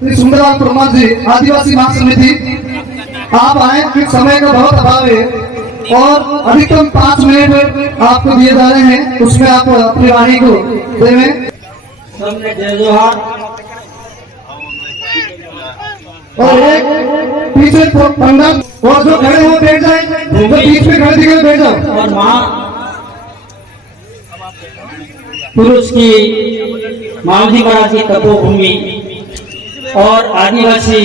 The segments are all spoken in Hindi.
श्री सुंदरलाल परमार जी, आदिवासी महासमिति, आप आए, फिर समय का बहुत अभाव है और अधिकतम 5 मिनट आपको दिए जा रहे हैं, उसमें आप अपनी वाणी को देवें। सबने जय जोहार। और एक पीछे पंडित और जो खड़े हो बैठ जाए, जो बीच में खड़े दिखे बैठ जाओ। और महापुरुष की मावजी महाराज की तपोभूमि और आदिवासी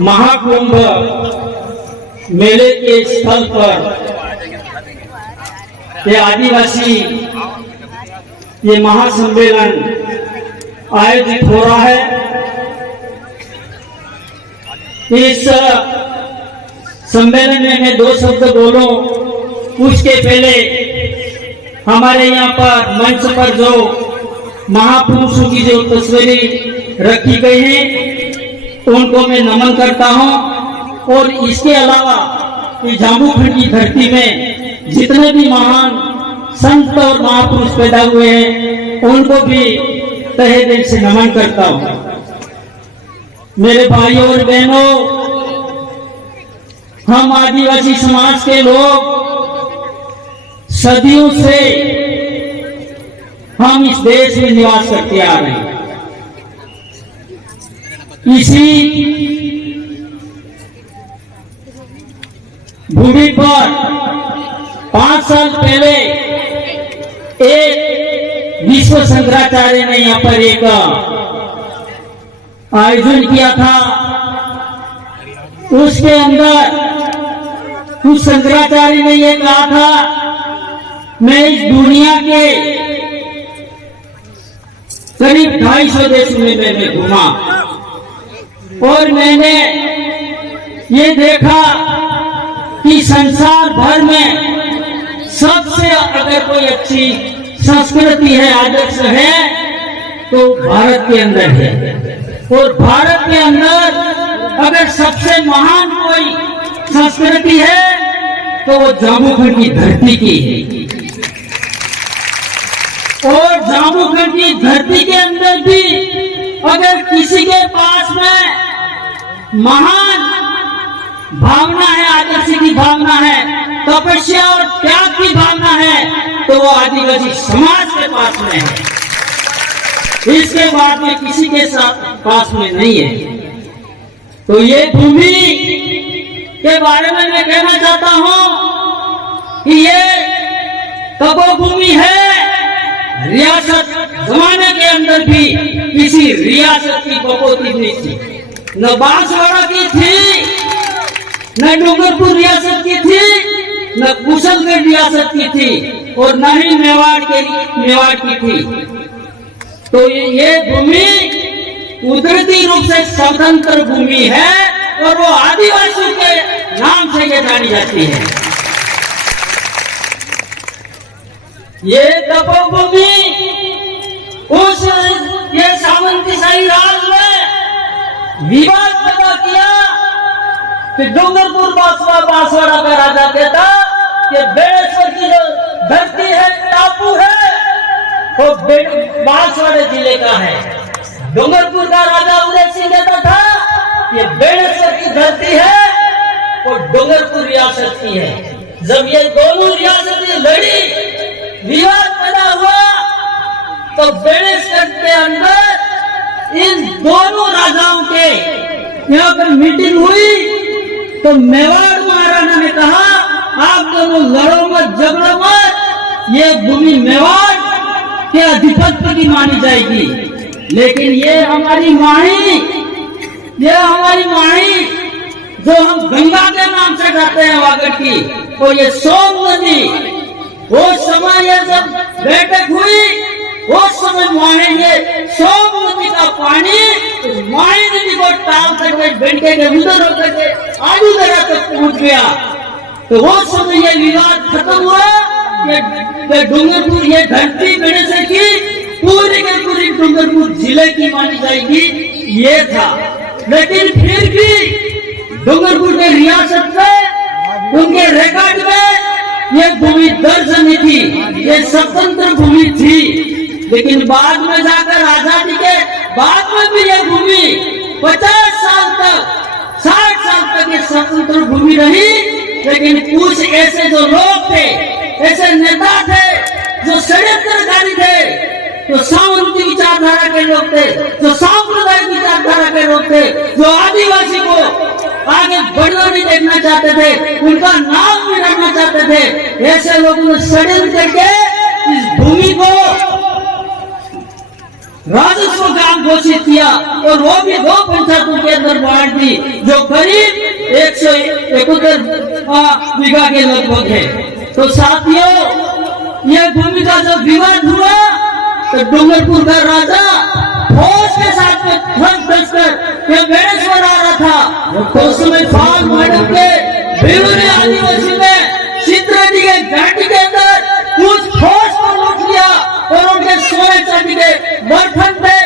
महाकुंभ मेले के स्थल पर ये आदिवासी ये महासम्मेलन आयोजित हो रहा है। इस सम्मेलन में मैं 2 शब्द बोलूं, उसके पहले हमारे यहाँ पर मंच पर जो महापुरुषों की जो तस्वीरें रखी गई हैं उनको मैं नमन करता हूं। और इसके अलावा ये जामुखंड की धरती में जितने भी महान संत और महापुरुष पैदा हुए हैं उनको भी तहे दिल से नमन करता हूं। मेरे भाइयों और बहनों, हम आदिवासी समाज के लोग सदियों से हम इस देश में निवास करते आ रहे हैं। इसी भूमि पर 5 साल पहले एक विश्व शंकराचार्य ने यहाँ पर एक आयोजन किया था। उसके अंदर उस शंकराचार्य ने यह कहा था, मैं इस दुनिया के करीब 250 देशों में मैंने घूमा और मैंने ये देखा कि संसार भर में सबसे अगर कोई अच्छी संस्कृति है, आदर्श है, तो भारत के अंदर है। और भारत के अंदर अगर सबसे महान कोई संस्कृति है तो वो जामुखंड की धरती की है। और जामुखंड की धरती के अंदर भी अगर किसी के पास में महान भावना है, आदर्श की भावना है, तपस्या और त्याग की भावना है, तो वो आदिवासी समाज के पास में है। इसके बाद में किसी के साथ पास में नहीं है। तो ये भूमि के बारे में मैं कहना चाहता हूं कि ये तपोभूमि है। रियासत जमाने के अंदर भी किसी रियासत की बकौती नहीं थी, न बांसवाड़ा की थी, न डूंगरपुर रियासत की थी, न कुशलगढ़ रियासत की थी, और न ही मेवाड़ की थी। तो ये भूमि कुदरती रूप से स्वतंत्र भूमि है और वो आदिवासियों के नाम से ये जानी जाती है। ये तपोभूमि उस ये सामंतशाही राज में विवाद पैदा किया कि डूंगरपुर बांसवाड़ा का राजा कहता कि बेड़ेश्वर की जो धरती है, टापू है, वो बांसवाड़े जिले का है। डूंगरपुर का राजा उदय सिंह कहता था ये बेड़ेश्वर की धरती है, वो डूंगरपुर रियासत की है। जब ये दोनों रियासतें लड़ी, विवाद पैदा हुआ, तो बेड़ेश्वर के अंदर इन दोनों राजाओं के यहाँ पर मीटिंग हुई। तो मेवाड़ महाराणा ने कहा, आप दोनों लड़ो मत, झगड़ो मत, ये भूमि मेवाड़ के अधिपत्य की मानी जाएगी। लेकिन ये हमारी माही जो हम गंगा के नाम से कहते हैं वागड़ की, तो ये सोम नदी, वो समय ये जब बैठक हुई, उस समय माही ये सोम नदी का पानी माही नदी को टाल करके बेंटे के उधर होकर के आधी जगह तक पहुंच गया। तो वो समय ये विवाद खत्म हुआ। डूंगरपुर ये धरती बेड़ेश्वर की पूरी के पूरी डूंगरपुर जिले की मानी जाएगी, ये था। लेकिन फिर भी डूंगरपुर के रियासत में, उनके रिकॉर्ड में ये भूमि दर्ज नहीं थी, ये स्वतंत्र भूमि थी। लेकिन बाद में जाकर आजादी के बाद में भी ये भूमि लेकिन कुछ ऐसे जो लोग थे, ऐसे नेता थे जो षड्यंत्रकारी थे, जो सामंती विचारधारा के लोग थे, जो सांप्रदायिक विचारधारा के लोग थे, जो आदिवासी को आगे बढ़ना नहीं देखना चाहते थे, उनका नाम भी रखना चाहते थे। ऐसे लोगों ने षड्यंत्र करके इस भूमि को राजस्व ग्राम घोषित किया और वो भी 2 पंचायतों के अंदर बांट दी, जो करीब 171 बीघा के लगभग है। तो साथियों, यह भूमि का जो विवाद हुआ तो डूंगरपुर का राजा फौज के साथ में धस कर बेड़ेश्वर आ रहा था। तो उस समय फाल मैडम के भिवरी आदिवासी में चित्रेडी के घाटी के अंदर कुछ फौज को लूट लिया और उनके सोने चांदी के बर्तन थे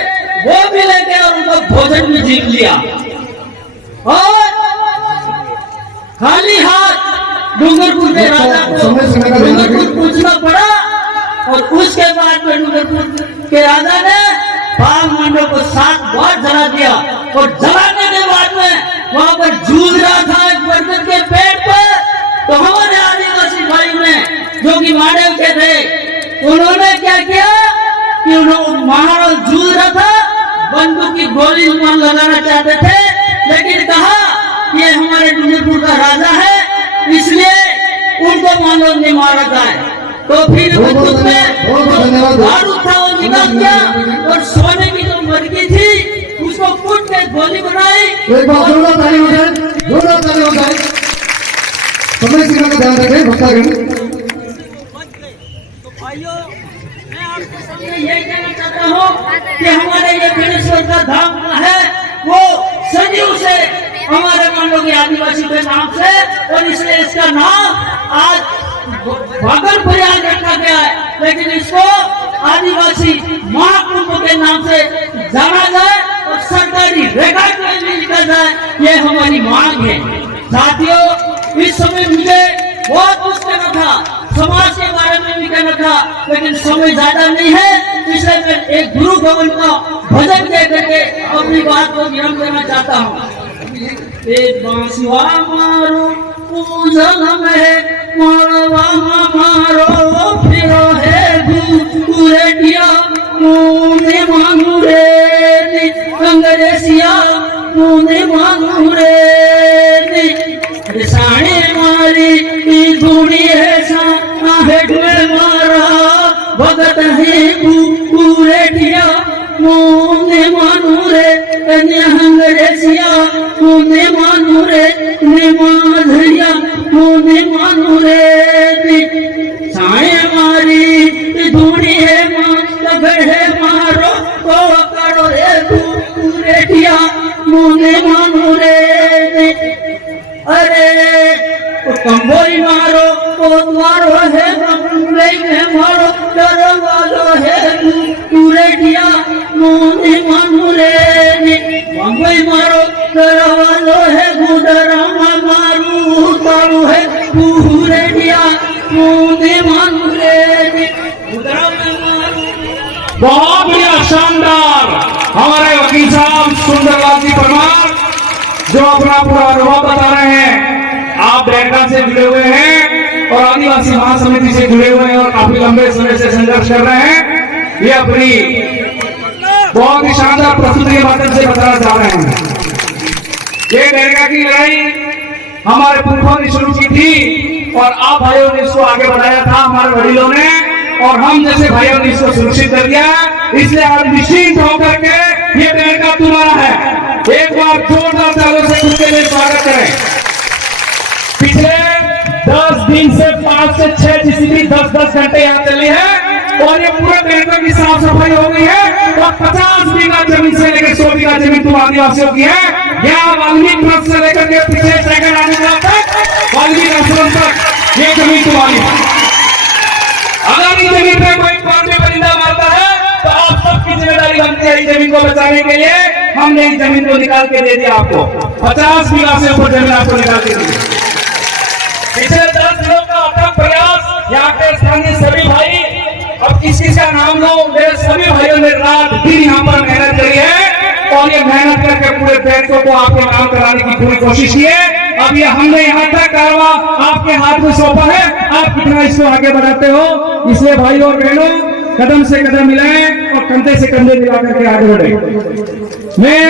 वो भी लेके और उनका भोजन भी जीत लिया और खाली हाथ डूंगरपुर के राजा को डूंगरपुर पूछना पड़ा। और उसके बाद में डूंगरपुर के राजा ने फाल मंडो को 7 बार जला दिया और जलाने के बाद में वहां पर जूझ रहा था एक बर्तन के पेट पर। तो हमारे आदिवासी भाई ने जो कि मानव के थे, उन्होंने क्या किया कि उन्होंने महाराज जूझ रहा था, बंदूक की गोली लगाना चाहते थे, लेकिन कहा ये हमारे डूंगरपुर का राजा है इसलिए उनको मानव नहीं मारा जाए। तो फिर बंदूक में बारूद था वो निकाल दिया और सोने की जो मटकी थी उसको कूट के गोली बनाई। एक बार जोरदार ताली हो जाए, जोरदार ताली हो जाए। समय सीमा का ध्यान रखें भक्तगण। तो भाइयों, मैं आपके सामने यही कहना चाहता हूँ कि हमारे ये बेड़ेश्वर का धाम है वो सदियों से हमारे मानव के आदिवासी के नाम से, और इसलिए इसका नाम आज भागल प्रयाग रखा गया है, लेकिन इसको आदिवासी महाकुंभ के नाम से जाना जाए और सरकारी रिकॉर्ड में भी लिखा जाए, ये हमारी मांग है। साथियों, इस समय मुझे बहुत कुछ कहना था, समाज के बारे में भी कहना था, लेकिन समय ज्यादा नहीं है, इसलिए मैं एक गुरु भवन का भजन दे करके अपनी बात को विराम देना चाहता हूँ। एक बांसुआ मारो पूजन में मारवा मारो फिरो है गुरेटिया मुने मांगुरे अंग्रेसिया मुने मांगुरे साणे मारी धूड़ी है सा हेठ में मारा भगत है गुरेटिया मुने मानुरे अंग्रेसिया मुने मानुरे निमाधरिया मुने मानुरे साए मारी धूड़ी है है मारो तो करो रे गुरेटिया मुने मानुरे। अरे कंबोई मारो तो द्वारो है मुंबई में मारो दरवाजो है गुरेटिया मुने मानुरे। मुंबई मारो दरवाजो है गुडरामा मारू तारू है गुरेटिया मुने मानुरे। बहुत ही शानदार हमारे वकील साहब सुंदरलाल जी परमार जो अपना पूरा अनुभव बता रहे हैं। आप बैंका से जुड़े हुए हैं और आदिवासी महासमिति से जुड़े हुए हैं और काफी लंबे समय से संघर्ष कर रहे हैं। ये अपनी बहुत ही शानदार प्रस्तुति के माध्यम से बताना चाह रहे हैं। ये बैंका की लड़ाई हमारे पुरखों ने शुरू की थी और आप भाइयों ने इसको आगे बढ़ाया था, हमारे वडीलों ने, और हम जैसे भाइयों ने इसको सुरक्षित कर दिया। इसलिए आप निश्चिंत होकर के ये बैंका तुम्हारा है। एक बार जोरदार तालियों से खुद के लिए स्वागत करें। पिछले 10 दिन से 5 से 6 जीसीबी 10-10 घंटे यहाँ चली है और ये पूरे बैंका की साफ सफाई हो गई है और 50 बीघा जमीन से लेकर 100 बीघा जमीन तुम आदिवासियों की है। यहाँ वाल्मीकि ट्रस्ट से लेकर के पिछले सेकंड आने तक वाल्मीकि आश्रम तक ये जमीन तुम्हारी है। अगर इस जमीन पे कोई पानी परिंदा मारता है तो आप सबकी जिम्मेदारी बनती है इस जमीन को बचाने के लिए। हमने इस जमीन को निकाल के दे दिया आपको, 50 बीघा से ऊपर जमीन आपको निकाल के दी। पिछले 10 दिनों का अथक प्रयास यहाँ के स्थानीय सभी भाई, अब किसी का नाम लो, मेरे सभी भाइयों ने रात दिन यहाँ पर मेहनत करी है और ये मेहनत करके पूरे बैठकों को आपके नाम कराने की पूरी कोशिश की है। अब ये हमने यहाँ तक कारवा आपके हाथ में सौंपा है, आप कितना इसको आगे बढ़ाते हो। इसलिए भाई और बहनों, कदम से कदम मिलाएं और कंधे से कंधे मिला करके आगे बढ़े। मैं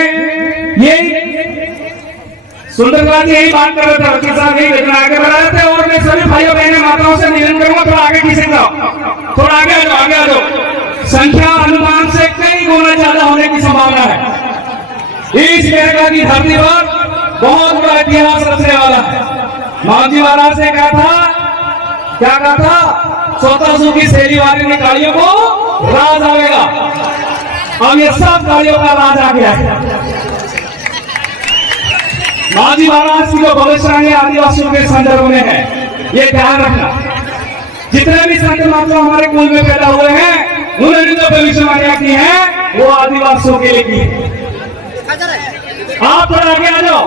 यही सुंदरलाल जी यही बात कर रहे थे, वकील साहब यही इतना आगे बढ़ा रहे थे। और मैं सभी भाइयों बहनों माताओं से निवेदन करूंगा, थोड़ा आगे खींच जाओ, थोड़ा आगे आ जाओ, आगे आ जाओ। संख्या अनुमान से कई गुना ज्यादा होने की संभावना है। इस बेरका की धरती पर बहुत बड़ा इतिहास रचने वाला है। मांझी महाराज ने कहा था, क्या कहा था, 1400 की शैली वाली निकालियों को राज आएगा। अब ये सब गाड़ियों का राज आ गया है। मांझी महाराज की जो भविष्यवाणी आदिवासियों के संदर्भ में है, ये ध्यान रखना। जितने भी संत महात्मा हमारे कुल में पैदा हुए हैं, उन्होंने जो भविष्यवाणियां की हैं, वो आदिवासियों के लिए की है। आप थोड़ा आगे आ जाओ।